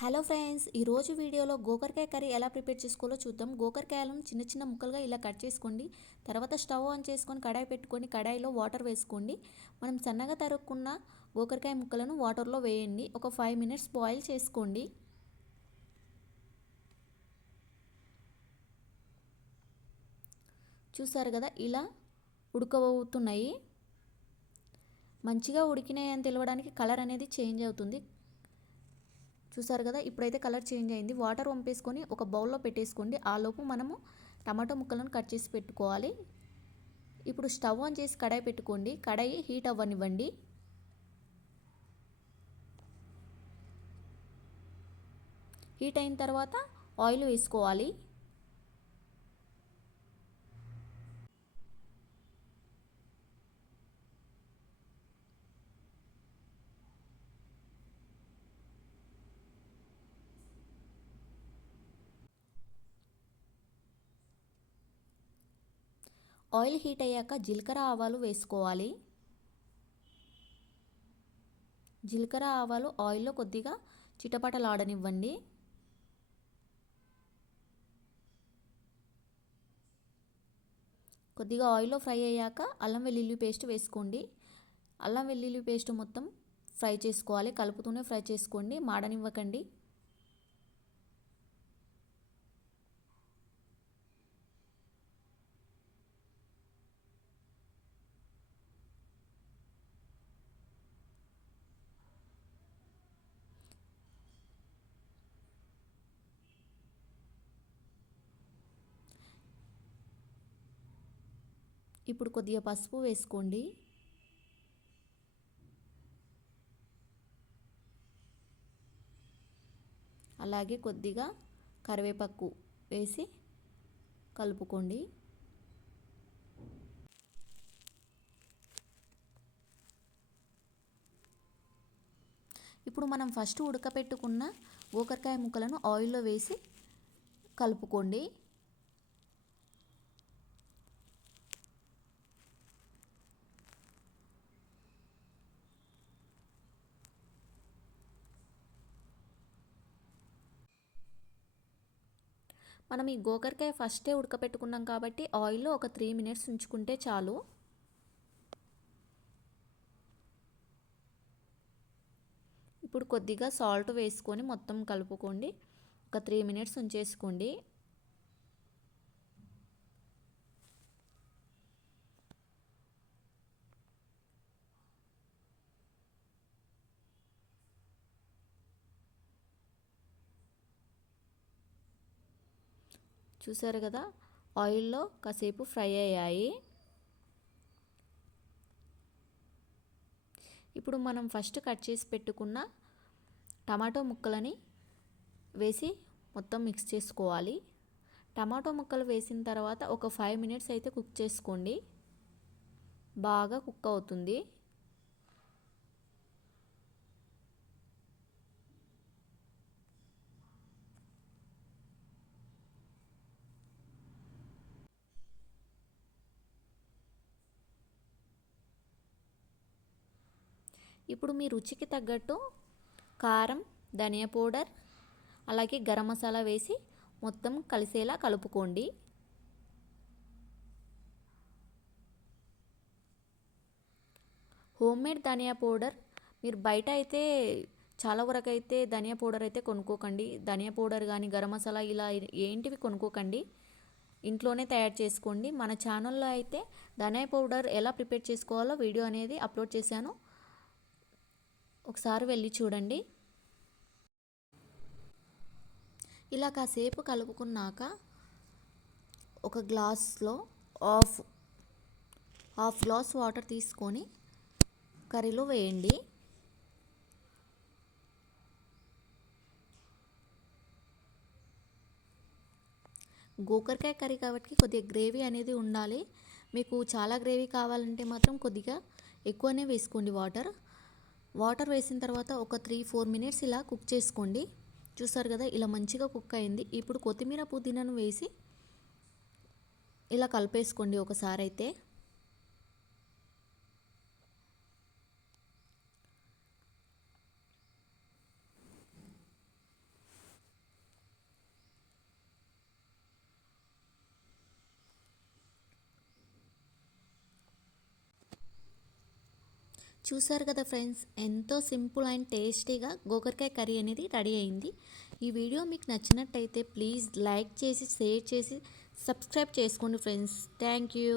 Hello friends, ఈరోజు వీడియోలో గోకరకాయ curry ఎలా ప్రిపేర్ చేసుకోవాలో చూద్దాం. గోకరకాయలను చిన్న చిన్న ముక్కలుగా ఇలా కట్ చేసుకోండి. తర్వాత స్టవ్ ఆన్ చేసుకొని కడాయి పెట్టుకొని కడాయిలో వాటర్ వేసుకోండి. మనం సన్నగా తరుక్కున్న గోకరకాయ ముక్కలను వాటర్లో వేయండి. ఒక 5 మినిట్స్ బాయిల్ చేసుకోండి. చూసారు కదా, ఇలా ఉడకబోతున్నాయి. మంచిగా ఉడికినాయి అని తెలవడానికి కలర్ అనేది చేంజ్ అవుతుంది. చూసారు కదా, ఇప్పుడైతే కలర్ చేంజ్ అయింది. వాటర్ వంపేసుకొని ఒక బౌల్లో పెట్టేసుకోండి. ఆలోపు మనము టమాటో ముక్కలను కట్ చేసి పెట్టుకోవాలి. ఇప్పుడు స్టవ్ ఆన్ చేసి కడాయి పెట్టుకోండి. కడాయి హీట్ అవ్వనివ్వండి. హీట్ అయిన తర్వాత ఆయిల్ వేసుకోవాలి. ఆయిల్ హీట్ అయ్యాక జీలకర్ర ఆవాలు వేసుకోవాలి. జీలకర్ర ఆవాలు ఆయిల్లో కొద్దిగా చిటపటలాడనివ్వండి. కొద్దిగా ఆయిల్లో ఫ్రై అయ్యాక అల్లం వెల్లుల్లి పేస్ట్ వేసుకోండి. అల్లం వెల్లుల్లి పేస్ట్ మొత్తం ఫ్రై చేసుకోవాలి. కలుపుతూనే ఫ్రై చేసుకోండి, మాడనివ్వకండి. ఇప్పుడు కొద్దిగా పసుపు వేసుకోండి. అలాగే కొద్దిగా కరివేపాకు వేసి కలుపుకోండి. ఇప్పుడు మనం ఫస్ట్ ఉడకపెట్టుకున్న గోకరకాయ ముక్కలను ఆయిల్లో వేసి కలుపుకోండి. మనం ఈ గోకరకాయ ఫస్టే ఉడకపెట్టుకున్నాం కాబట్టి ఆయిల్లో ఒక 3 మినిట్స్ ఉంచుకుంటే చాలు. ఇప్పుడు కొద్దిగా సాల్ట్ వేసుకొని మొత్తం కలుపుకోండి. ఒక 3 మినిట్స్ ఉంచేసుకోండి. చూసారు కదా, ఆయిల్లో కాసేపు ఫ్రై అయ్యాయి. ఇప్పుడు మనం ఫస్ట్ కట్ చేసి పెట్టుకున్న టమాటో ముక్కలని వేసి మొత్తం మిక్స్ చేసుకోవాలి. టమాటో ముక్కలు వేసిన తర్వాత ఒక 5 మినిట్స్ అయితే కుక్ చేసుకోండి. బాగా కుక్ అవుతుంది. ఇప్పుడు మీ రుచికి తగ్గట్టు కారం, ధనియా పౌడర్, అలాగే గరం మసాలా వేసి మొత్తం కలిసేలా కలుపుకోండి. హోమ్మేడ్ ధనియా పౌడర్ మీరు బయట అయితే చాలా వరకు అయితే ధనియా పౌడర్ అయితే కొనుక్కోకండి. ధనియా పౌడర్ కానీ గరం మసాలా ఇలా ఏంటివి కొనుక్కోకండి. ఇంట్లోనే తయారు చేసుకోండి. మన ఛానల్లో అయితే ధనియా పౌడర్ ఎలా ప్రిపేర్ చేసుకోవాలో వీడియో అనేది అప్లోడ్ చేశాను. ఒకసారి వెళ్ళి చూడండి. ఇలా కాసేపు కలుపుకున్నాక ఒక గ్లాస్లో హాఫ్ గ్లాస్ వాటర్ తీసుకొని కర్రీలో వేయండి. గోకరకాయ కర్రీ కాబట్టి కొద్దిగా గ్రేవీ అనేది ఉండాలి. మీకు చాలా గ్రేవీ కావాలంటే మాత్రం కొద్దిగా ఎక్కువనే వేసుకోండి. వాటర్ వేసిన తర్వాత ఒక 3-4 మినిట్స్ ఇలా కుక్ చేసుకోండి. చూసారు కదా, ఇలా మంచిగా కుక్ అయింది. ఇప్పుడు కొత్తిమీర పుదీనాను వేసి ఇలా కలిపేసుకోండి ఒకసారి అయితే. చూసారు కదా ఫ్రెండ్స్, ఎంతో సింపుల్ అండ్ టేస్టీగా గోకరకాయ కర్రీ అనేది రెడీ అయింది. ఈ వీడియో మీకు నచ్చినట్టయితే ప్లీజ్ లైక్ చేసి, షేర్ చేసి, సబ్స్క్రైబ్ చేసుకోండి ఫ్రెండ్స్. Thank you.